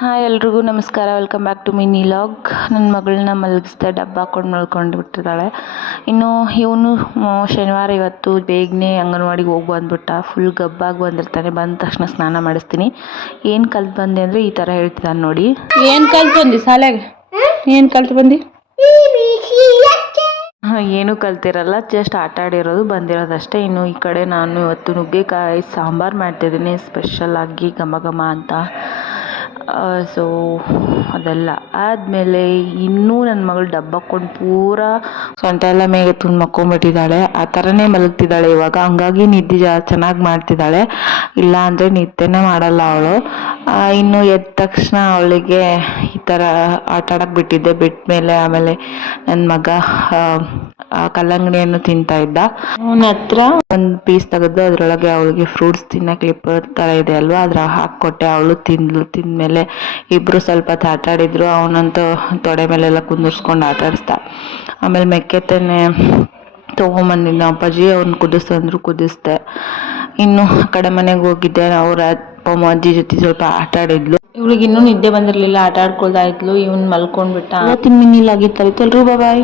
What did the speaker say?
Hi ಎಲ್ರಿಗೂ ನಮಸ್ಕಾರ, welcome back to mini log. ನನ್ನ ಮಗಳನ್ನ ಮಲಗಿಸ್ದೆ, ಡಬ್ಬ ಹಾಕೊಂಡು ಮಲ್ಕೊಂಡು ಬಿಟ್ಟಿದ್ದಾಳೆ. ಇನ್ನು ಇವನು ಶನಿವಾರ ಇವತ್ತು ಬೇಗನೆ ಅಂಗನವಾಡಿಗೆ ಹೋಗಿ ಬಂದುಬಿಟ್ಟ. ಫುಲ್ ಗಬ್ಬಾಗಿ ಬಂದಿರ್ತಾನೆ. ಬಂದ ತಕ್ಷಣ ಸ್ನಾನ ಮಾಡಿಸ್ತೀನಿ. ಏನು ಕಲ್ತು ಬಂದೆ ಅಂದರೆ ಈ ಥರ ಹೇಳ್ತಿದ್ದಾನೆ ನೋಡಿ. ಏನು ಕಲ್ತು ಬಂದು ಶಾಲೆಗೆ? ಏನು ಕಲ್ತು ಬಂದು? ಏನೂ ಕಲ್ತಿರಲ್ಲ, ಜಸ್ಟ್ ಆಟ ಆಡಿರೋದು ಬಂದಿರೋದಷ್ಟೇ. ಇನ್ನು ಈ ಕಡೆ ನಾನು ಇವತ್ತು ನುಗ್ಗೆಕಾಯಿ ಸಾಂಬಾರು ಮಾಡ್ತಿದ್ದೀನಿ, ಸ್ಪೆಷಲಾಗಿ ಘಮ ಘಮ ಅಂತ. ಸೊ ಅದೆಲ್ಲ ಆದಮೇಲೆ ಇನ್ನೂ ನನ್ನ ಮಗಳು ಡಬ್ಬ ಹಾಕ್ಕೊಂಡು ಪೂರಾ ಸೊಂಟ ಎಲ್ಲ ಮೇಗೆ ತುಂಬ ಮಕ್ಕೊಂಬಿಟ್ಟಿದ್ದಾಳೆ. ಆ ಥರನೇ ಮಲಗ್ತಿದ್ದಾಳೆ ಇವಾಗ. ಹಂಗಾಗಿ ನಿದ್ದೆ ಚೆನ್ನಾಗಿ ಮಾಡ್ತಿದ್ದಾಳೆ, ಇಲ್ಲ ಅಂದರೆ ನಿದ್ದೆನೇ ಮಾಡಲ್ಲ ಅವಳು. ಇನ್ನು ಎದ್ದ ತಕ್ಷಣ ಅವಳಿಗೆ ಈ ಥರ ಆಟ ಆಡಕ್ಕೆ ಬಿಟ್ಟಿದ್ದೆ. ಬಿಟ್ಟ ಮೇಲೆ ಆಮೇಲೆ ನನ್ನ ಮಗ ಕಲ್ಲಂಗಡಿಯನ್ನು ತಿಂತಾ ಇದ್ದ. ಅವನ ಹತ್ರ ಒಂದು ಪೀಸ್ ತೆಗೆದು ಅದರೊಳಗೆ ಅವಳಿಗೆ ಫ್ರೂಟ್ಸ್ ತಿನ್ನೋ ಕ್ಲಿಪ್ ಥರ ಇದೆ ಅಲ್ವಾ, ಅದ್ರ ಹಾಕ್ಕೊಟ್ಟೆ. ಅವಳು ತಿಂದ್ಲು. ತಿಂದಮೇಲೆ ಇಬ್ಬರು ಸ್ವಲ್ಪ ಹೊತ್ತು ಆಟ ಆಡಿದ್ರು. ಅವನಂತೂ ತೊಡೆ ಮೇಲೆಲ್ಲ ಕುಂದಿರ್ಸ್ಕೊಂಡು ಆಟ ಆಡಿಸ್ದ. ಆಮೇಲೆ ಮೆಕ್ಕೆತೆನೆ ತೊಗೊಂಬಂದಿದ್ದ ಅಪ್ಪಾಜಿ, ಅವ್ನು ಕುದಿಸ್ತಂದ್ರು ಕುದಿಸ್ದೆ. ಇನ್ನು ಆ ಕಡೆ ಮನೆಗೆ ಹೋಗಿದ್ದೆ. ಅವ್ರ ಅಜ್ಜಿ ಜೊತೆ ಸ್ವಲ್ಪ ಆಟ ಆಡಿದ್ಲು. ಇವಳಿಗೆ ಇನ್ನೂ ನಿದ್ದೆ ಬಂದಿರಲಿಲ್ಲ, ಆಟ ಆಡ್ಕೊಳ್ತಾ ಇದ್ಲು. ಇವ್ನು ಮಲ್ಕೊಂಡ್ಬಿಟ್ಟ. ಇವತ್ತಿನ ಮಿನಿಲ್ ಆಗಿತ್ತಲ್ರಿ. ಬಾಯ್.